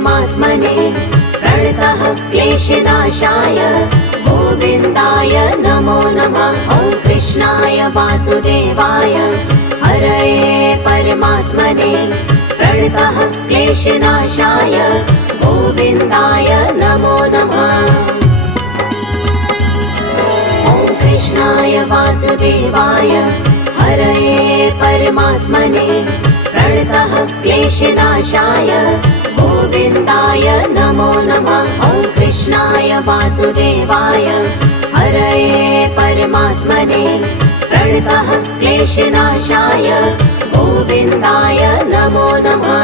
परमात्मने प्रणतः क्लेशनाशाय गोविन्दाय नमो नमः। ॐ कृष्णाय वासुदेवाय हरये परमात्मने प्रणतः क्लेशनाशाय गोविन्दाय नमो नमः। ॐ कृष्णाय वासुदेवाय हरये परमात्मने प्रणतः क्लेशनाशाय गोविन्दाय नमो नमः। ॐ कृष्णाय वासुदेवाय हरये परमात्मने प्रणतः क्लेशनाशाय गोविन्दाय नमो नमः।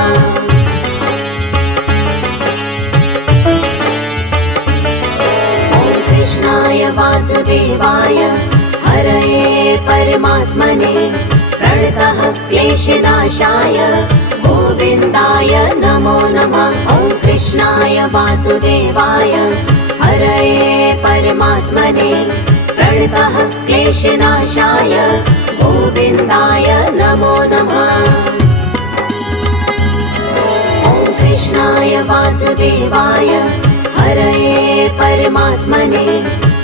ॐ कृष्णाय वासुदेवाय हरये परमात्मने प्रणतः क्लेशनाशाय गोविन्दाय नमो नमः। ॐ कृष्णाय वासुदेवाय हरये परमात्मने प्रणतः क्लेशनाशाय गोविन्दाय नमो नमः। ॐ कृष्णाय वासुदेवाय हरये परमात्मने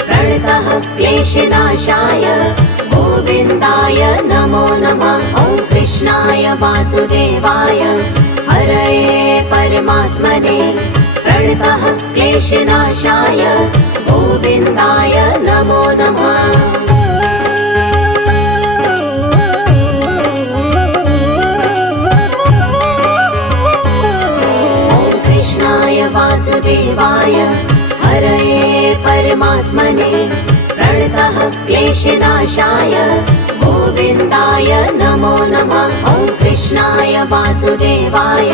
प्रणतः क्लेशनाशाय गोविन्दाय नमो नमः। ॐ कृष्णाय वासुदेवाय हरये परमात्मने प्रणतः क्लेशनाशाय गोविन्दाय नमो नमः। ॐ कृष्णाय वासुदेवाय हरये परमात्मने प्रणतः क्लेशनाशाय गोविन्दाय नमो नमः। ॐ कृष्णाय वासुदेवाय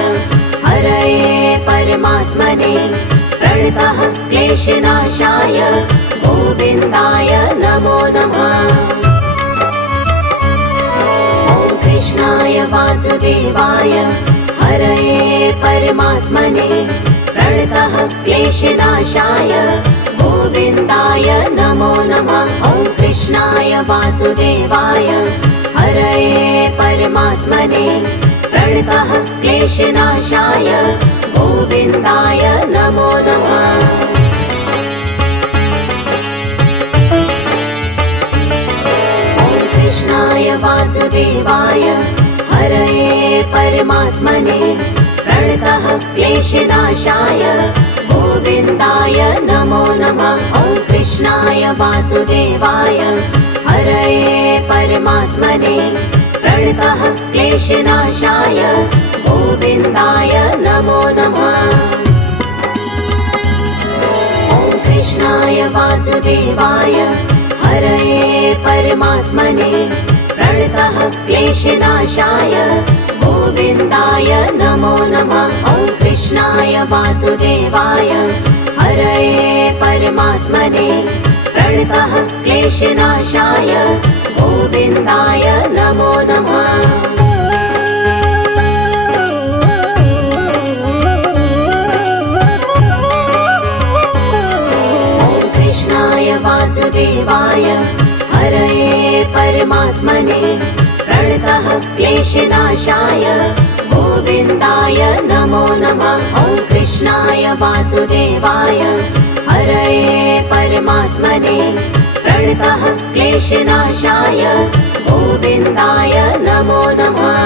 हरये परमात्मने प्रणतः क्लेशनाशाय गोविन्दाय नमो नमः। ॐ कृष्णाय वासुदेवाय हरये परमात्मने प्रणतः क्लेशनाशाय गोविन्दाय नमो नमः। ॐ कृष्णाय वासुदेवाय हरये परमात्मने प्रणतः क्लेशनाशाय गोविन्दाय नमो नमः। ॐ कृष्णाय वासुदेवाय हरये परमात्मने प्रणतः क्लेशनाशाय गोविन्दाय नमो नमः। ॐ कृष्णाय वासुदेवाय हरये परमात्मने प्रणतः क्लेशनाशाय गोविन्दाय नमो नमः। ॐ कृष्णाय वासुदेवाय हरये परमात्मने प्रणतः क्लेशनाशाय गोविन्दाय नमो नमः। ॐ कृष्णाय वासुदेवाय हरये परमात्मने प्रणतः क्लेशनाशाय गोविन्दाय नमो नमः। ॐ कृष्णाय वासुदेवाय हरये परमात्मने प्रणतः क्लेशनाशाय गोविन्दाय नमो नमः। ॐ कृष्णाय वासुदेवाय हरये परमात्मने प्रणतः क्लेशनाशाय गोविन्दाय नमो नमः।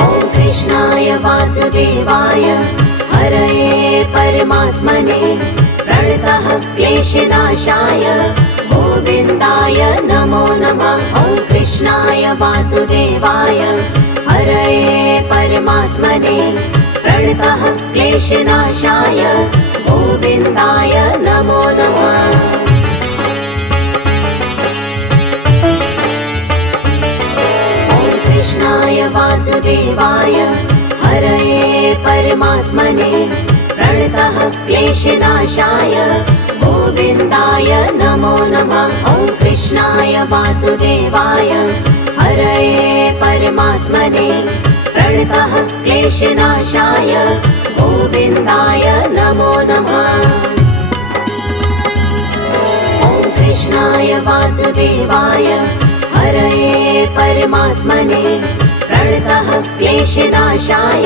ॐ कृष्णाय वासुदेवाय हरये परमात्मने प्रणतः क्लेशनाशाय गोविन्दाय नमो नमः। ॐ कृष्णाय वासुदेवाय हरये परमात्मने प्रणतः क्लेशनाशाय गोविन्दाय नमो नमः। ॐ कृष्णाय वासुदेवाय हरये परमात्मने प्रणतः क्लेशनाशाय गोविन्दाय नमो नमः। ॐ कृष्णाय वासुदेवाय हरये परमात्मने प्रणतः क्लेशनाशाय गोविन्दाय नमो नमः। ॐ कृष्णाय वासुदेवाय हरये परमात्मने प्रणतः क्लेशनाशाय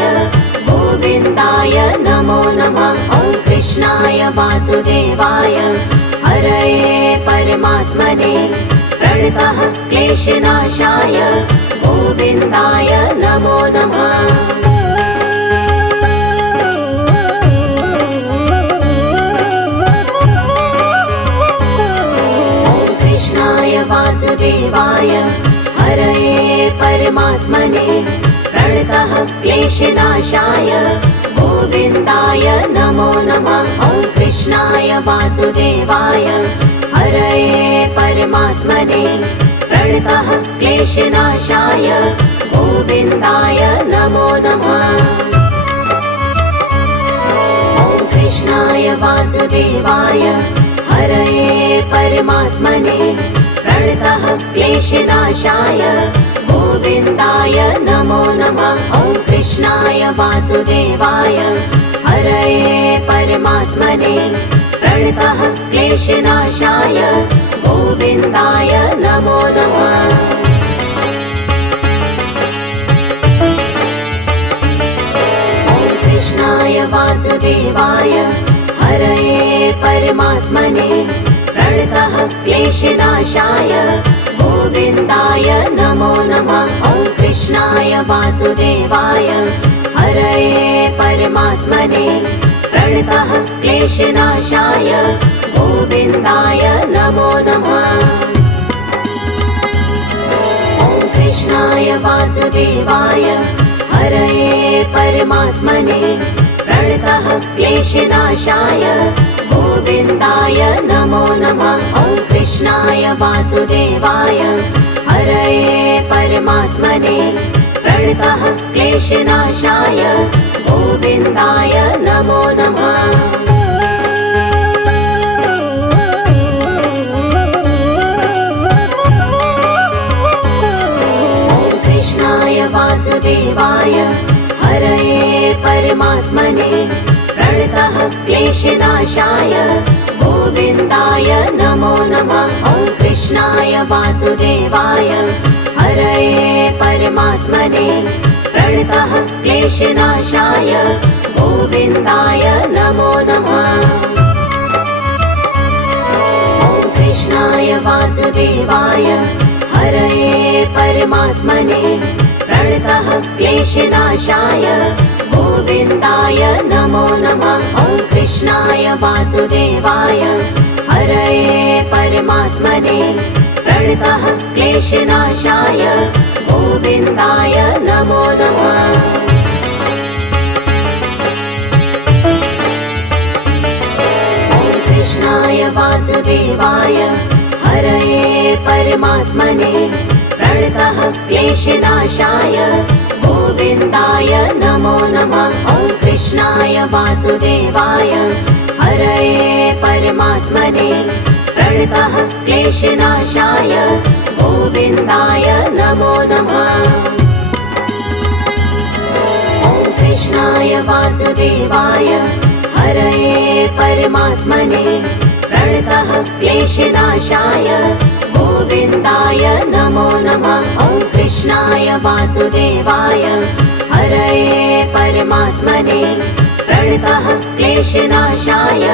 गोविन्दाय नमो नमः। ॐ कृष्णाय वासुदेवाय हरये परमात्मने प्रणतः क्लेशनाशाय गोविन्दाय नमो नमः। वासुदेवाय हरये परमात्मने प्रणतः क्लेशनाशाय गोविन्दाय नमो नमः। ॐ कृष्णाय वासुदेवाय हरये परमात्मने प्रणतः क्लेशनाशाय गोविन्दाय नमो नमः। ॐ कृष्णाय वासुदेवाय हरये परमात्मने प्रणतः क्लेशनाशाय गोविन्दाय नमो नमः। ॐ कृष्णाय वासुदेवाय हरये परमात्मने प्रणतः क्लेशनाशाय गोविन्दाय नमो नमः। ॐ कृष्णाय वासुदेवाय हरये परमात्मने प्रणतः क्लेशनाशाय गोविन्दाय नमो नमः। ॐ कृष्णाय वासुदेवाय हरये परमात्मने प्रणतः क्लेशनाशाय गोविन्दाय नमो नमः। ॐ कृष्णाय वासुदेवाय हरये परमात्मने प्रणतः क्लेशनाशाय गोविन्दाय नमो नमः। ॐ कृष्णाय वासुदेवाय हरये परमात्मने प्रणतः क्लेशनाशाय गोविन्दाय नमो नमः। ॐ कृष्णाय वासुदेवाय हरये परमात्मने प्रणतः क्लेशनाशाय गोविन्दाय नमो नमः। ॐ कृष्णाय वासुदेवाय हरये परमात्मने प्रणतः क्लेशनाशाय गोविन्दाय नमो नमः। ॐ कृष्णाय वासुदेवाय हरये परमात्मने प्रणतः क्लेशनाशाय गोविन्दाय नमो नमः। ॐ कृष्णाय वासुदेवाय हरये परमात्मने प्रणतः क्लेशनाशाय गोविन्दाय नमो नमः। ॐ कृष्णाय वासुदेवाय हरये परमात्मने प्रणतः क्लेशनाशाय गोविन्दाय नमो नमः। ॐ कृष्णाय वासुदेवाय हरये परमात्मने प्रणतः क्लेशनाशाय गोविन्दाय नमो नमः। ॐ कृष्णाय वासुदेवाय हरये परमात्मने प्रणतः क्लेशनाशाय गोविन्दाय नमो नमः। ॐ कृष्णाय वासुदेवाय हरये परमात्मने प्रणतः क्लेशनाशाय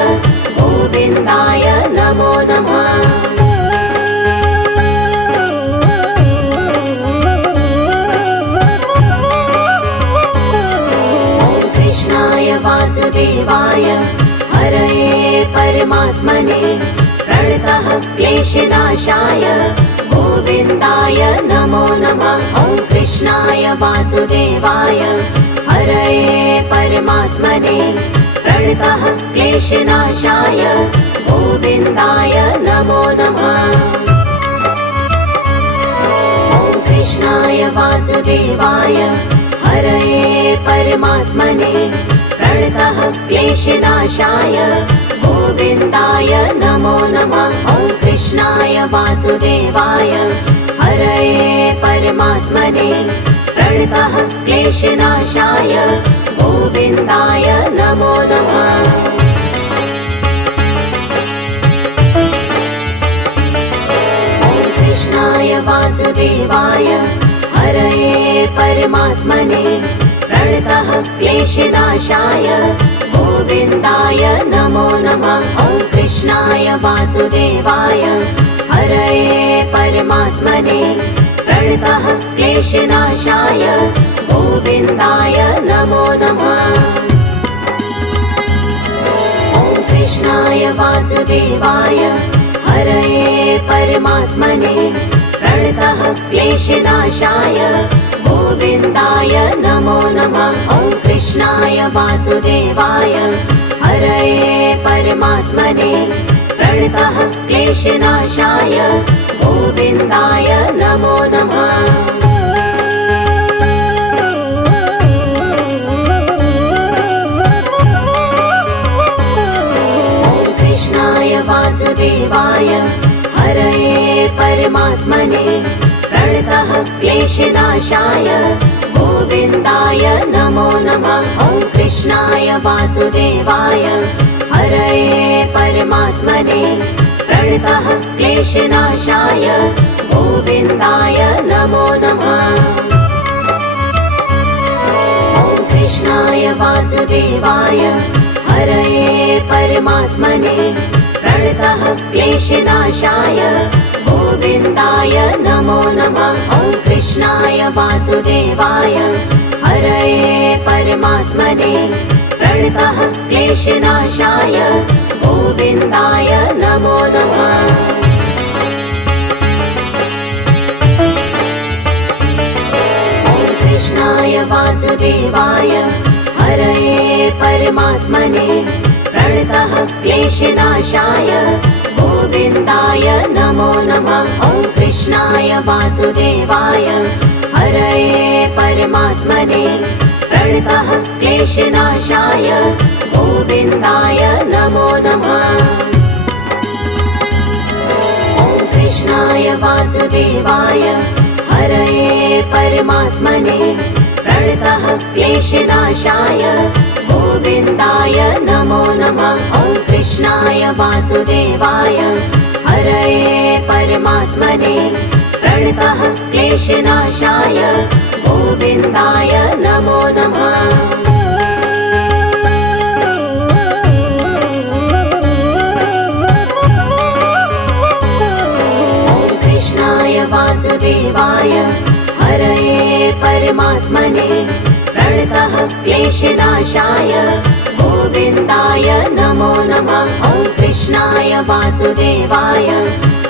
गोविन्दाय नमो नमः। ॐ कृष्णाय वासुदेवाय हरये परमात्मने प्रणतः क्लेशनाशाय गोविन्दाय नमो नमः। ॐ कृष्णाय वासुदेवाय हरये परमात्मने प्रणतः क्लेशनाशाय गोविन्दाय नमो नमः। ॐ कृष्णाय वासुदेवाय हरये परमात्मने प्रणतः क्लेशनाशाय गोविन्दाय नमो नमः। ॐ कृष्णाय वासुदेवाय हरये परमात्मने प्रणतः क्लेशनाशाय गोविन्दाय नमो नमः। ॐ कृष्णाय वासुदेवाय हरये परमात्मने प्रणतः क्लेशनाशाय क्लेशनाशाय गोविन्दाय नमो नमः। ॐ कृष्णाय वासुदेवाय हरये परमात्मने प्रणतः क्लेशनाशाय गोविन्दाय नमो नमः। ॐ कृष्णाय वासुदेवाय हरये परमात्मने प्रणतः क्लेशनाशाय गोविन्दाय नमो नमः। ॐ कृष्णाय वासुदेवाय हरये परमात्मने प्रणतः क्लेशनाशाय गोविन्दाय नमो नमः। वासुदेवाय हरये परमात्मने प्रणतः क्लेशनाशाय गोविन्दाय नमो नमः। ॐ कृष्णाय वासुदेवाय हरये परमात्मने प्रणतः क्लेशनाशाय गोविन्दाय नमो नमः। ॐ कृष्णाय वासुदेवाय हरये परमात्मने प्रणतः क्लेशनाशाय गोविन्दाय नमो नमः। ॐ कृष्णाय वासुदेवाय हरये परमात्मने प्रणतः क्लेशनाशाय गोविन्दाय नमो नमः। ॐ कृष्णाय वासुदेवाय हरये परमात्मने प्रणतः क्लेशनाशाय गोविन्दाय नमो नमः। ॐ कृष्णाय वासुदेवाय हरये परमात्मने प्रणतः क्लेशनाशाय गोविन्दाय नमो नमः। ॐ कृष्णाय वासुदेवाय हरये परमात्मने प्रणतः क्लेशनाशाय गोविन्दाय नमो नमः। ॐ कृष्णाय वासुदेवाय हरये परमात्मने प्रणतः क्लेशनाशाय गोविन्दाय नमो नमः। ॐ कृष्णाय वासुदेवाय हरये परमात्मने प्रणतः क्लेशनाशाय गोविन्दाय नमो नमः। ॐ कृष्णाय वासुदेवाय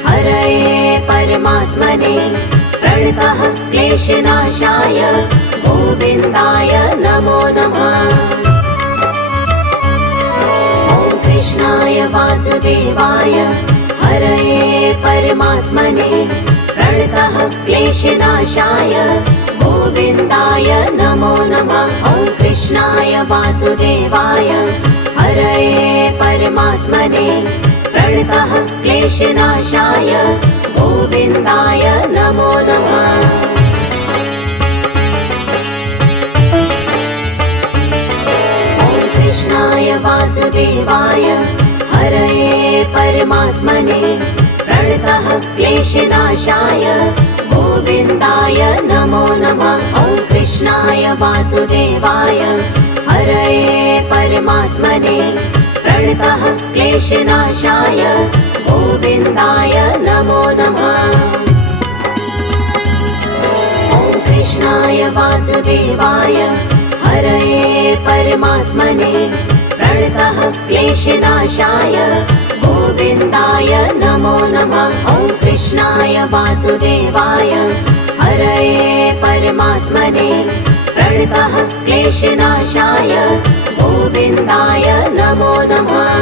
हरये परमात्मने प्रणतः क्लेशनाशाय गोविन्दाय नमो नमः। ॐ कृष्णाय वासुदेवाय हरये परमात्मने प्रणतः क्लेशनाशाय गोविन्दाय नमो नमः। ॐ कृष्णाय वासुदेवाय हरये परमात्मने प्रणतः क्लेशनाशाय गोविन्दाय नमो नमः। ॐ कृष्णाय वासुदेवाय हरये परमात्मने प्रणतः क्लेशनाशाय गोविन्दाय नमो नमः। ॐ कृष्णाय वासुदेवाय हरये परमात्मने प्रणतः क्लेशनाशाय गोविन्दाय नमो नमः। ॐ कृष्णाय वासुदेवाय हरये परमात्मने प्रणतः क्लेशनाशाय गोविन्दाय नमो नमः। ॐ कृष्णाय वासुदेवाय हरये परमात्मने प्रणतः क्लेशनाशाय गोविन्दाय नमो नमः।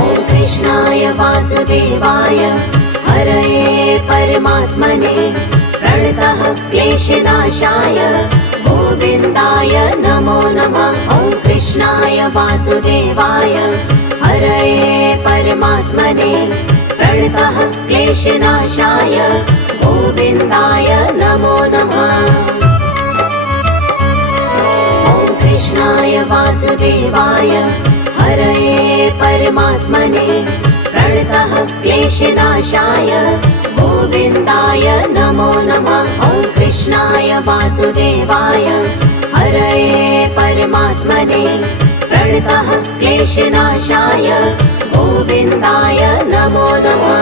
ॐ कृष्णाय वासुदेवाय हरये परमात्मने प्रणतः क्लेशनाशाय गोविन्दाय नमो नमः। ॐ कृष्णाय वासुदेवाय हरये परमात्मने प्रणतः क्लेशनाशाय गोविन्दाय नमो नमः। ॐ कृष्णाय वासुदेवाय हरये परमात्मने प्रणतः क्लेशनाशाय गोविन्दाय नमो नमः। ॐ कृष्णाय वासुदेवाय हरये परमात्मने प्रणतः क्लेशनाशाय गोविन्दाय नमो नमः।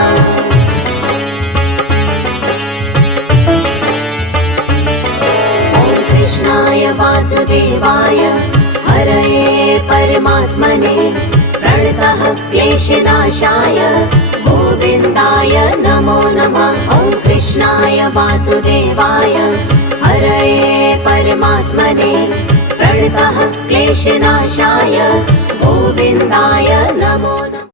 कृष्णाय वासुदेवाय हरये परमात्मने प्रणतः क्लेशनाशाय गोविन्दाय नमो नमः। ॐ कृष्णाय वासुदेवाय हरये परमात्मने प्रणतः क्लेशनाशाय गोविन्दाय नमो नमः।